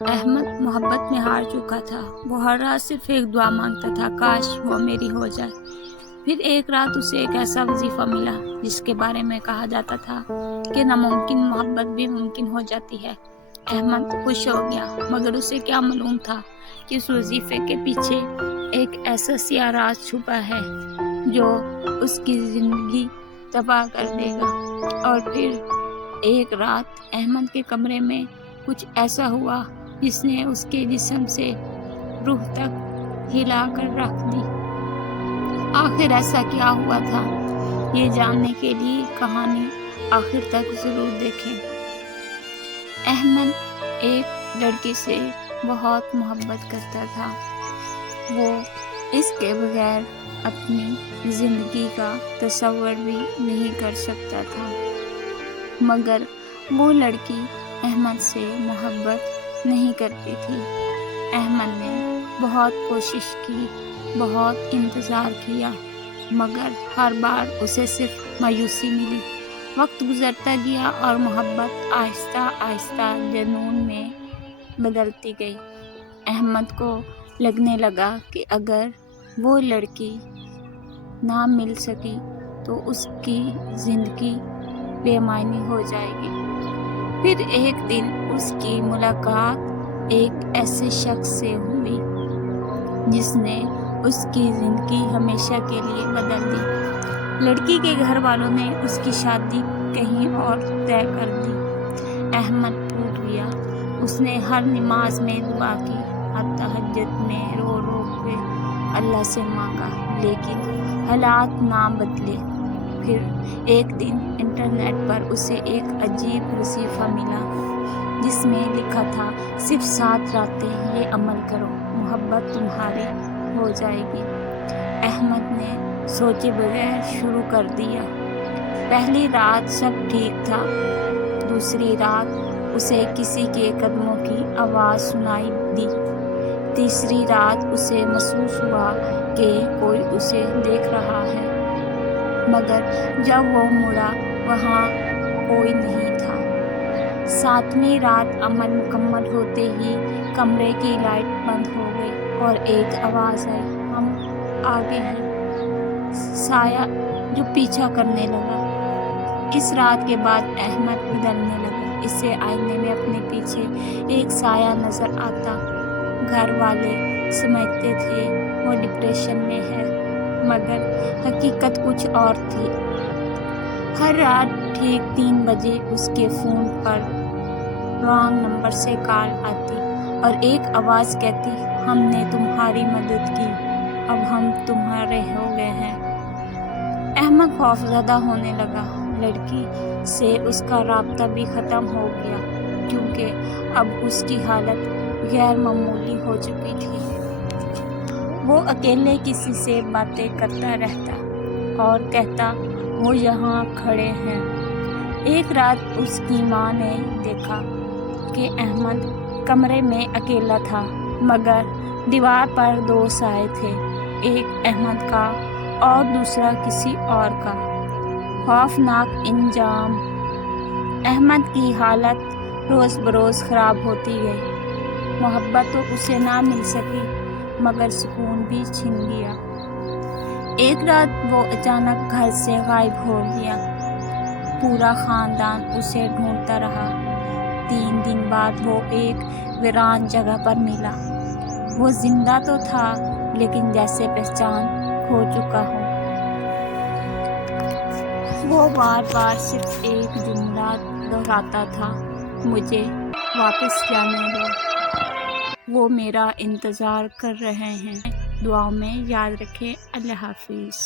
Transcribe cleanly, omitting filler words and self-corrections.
احمد محبت میں ہار چکا تھا۔ وہ ہر رات صرف ایک دعا مانگتا تھا، کاش وہ میری ہو جائے۔ پھر ایک رات اسے ایک ایسا وظیفہ ملا جس کے بارے میں کہا جاتا تھا کہ ناممکن محبت بھی ممکن ہو جاتی ہے۔ احمد خوش ہو گیا، مگر اسے کیا معلوم تھا کہ اس وظیفے کے پیچھے ایک ایسا سیاہ راز چھپا ہے جو اس کی زندگی تباہ کر دے گا۔ اور پھر ایک رات احمد کے کمرے میں کچھ ایسا ہوا جس نے اس کے جسم سے روح تک ہلا کر رکھ دی۔ آخر ایسا کیا ہوا تھا، یہ جاننے کے لیے کہانی آخر تک ضرور دیکھیں۔ احمد ایک لڑکی سے بہت محبت کرتا تھا۔ وہ اس کے بغیر اپنی زندگی کا تصور بھی نہیں کر سکتا تھا، مگر وہ لڑکی احمد سے محبت نہیں کرتی تھی۔ احمد نے بہت کوشش کی، بہت انتظار کیا، مگر ہر بار اسے صرف مایوسی ملی۔ وقت گزرتا گیا اور محبت آہستہ آہستہ جنون میں بدلتی گئی۔ احمد کو لگنے لگا کہ اگر وہ لڑکی نہ مل سکی تو اس کی زندگی بے معنی ہو جائے گی۔ پھر ایک دن اس کی ملاقات ایک ایسے شخص سے ہوئی جس نے اس کی زندگی ہمیشہ کے لیے بدل دی۔ لڑکی کے گھر والوں نے اس کی شادی کہیں اور طے کر دی۔ احمد ٹوٹ گیا۔ اس نے ہر نماز میں دعا کی، ہر تہجد میں رو رو کے اللہ سے مانگا، لیکن حالات نہ بدلے۔ پھر ایک دن انٹرنیٹ پر اسے ایک عجیب وظیفہ ملا جس میں لکھا تھا، صرف 7 راتیں یہ عمل کرو، محبت تمہاری ہو جائے گی۔ احمد نے سوچے بغیر شروع کر دیا۔ پہلی رات سب ٹھیک تھا۔ دوسری رات اسے کسی کے قدموں کی آواز سنائی دی۔ تیسری رات اسے محسوس ہوا کہ کوئی اسے دیکھ رہا ہے، مگر جب وہ مڑا وہاں کوئی نہیں تھا۔ 7ویں رات عمل مکمل ہوتے ہی کمرے کی لائٹ بند ہو گئی اور ایک آواز آئی، ہم آگے ہیں۔ سایہ جو پیچھا کرنے لگا۔ اس رات کے بعد احمد بدلنے لگا۔ اسے آئینے میں اپنے پیچھے ایک سایہ نظر آتا۔ گھر والے سمجھتے تھے وہ ڈپریشن میں ہے، مگر حقیقت کچھ اور تھی۔ ہر رات ٹھیک 3 بجے اس کے فون پر رانگ نمبر سے کال آتی اور ایک آواز کہتی، ہم نے تمہاری مدد کی، اب ہم تمہارے ہو گئے ہیں۔ احمد خوفزدہ ہونے لگا۔ لڑکی سے اس کا رابطہ بھی ختم ہو گیا، کیونکہ اب اس کی حالت غیر معمولی ہو چکی تھی۔ وہ اکیلے کسی سے باتیں کرتا رہتا اور کہتا، وہ یہاں کھڑے ہیں۔ ایک رات اس کی ماں نے دیکھا کہ احمد کمرے میں اکیلا تھا، مگر دیوار پر 2 سائے تھے، ایک احمد کا اور دوسرا کسی اور کا۔ خوفناک انجام۔ احمد کی حالت روز بروز خراب ہوتی گئی۔ محبت تو اسے نہ مل سکی، مگر سکون بھی چھن گیا۔ ایک رات وہ اچانک گھر سے غائب ہو گیا۔ پورا خاندان اسے ڈھونڈتا رہا۔ 3 دن بعد وہ ایک ویران جگہ پر ملا۔ وہ زندہ تو تھا، لیکن جیسے پہچان کھو چکا ہو۔ وہ بار بار صرف ایک جملہ دہراتا تھا، مجھے واپس جانے دو، وہ میرا انتظار کر رہے ہیں۔ دعاؤں میں یاد رکھیں۔ اللہ حافظ۔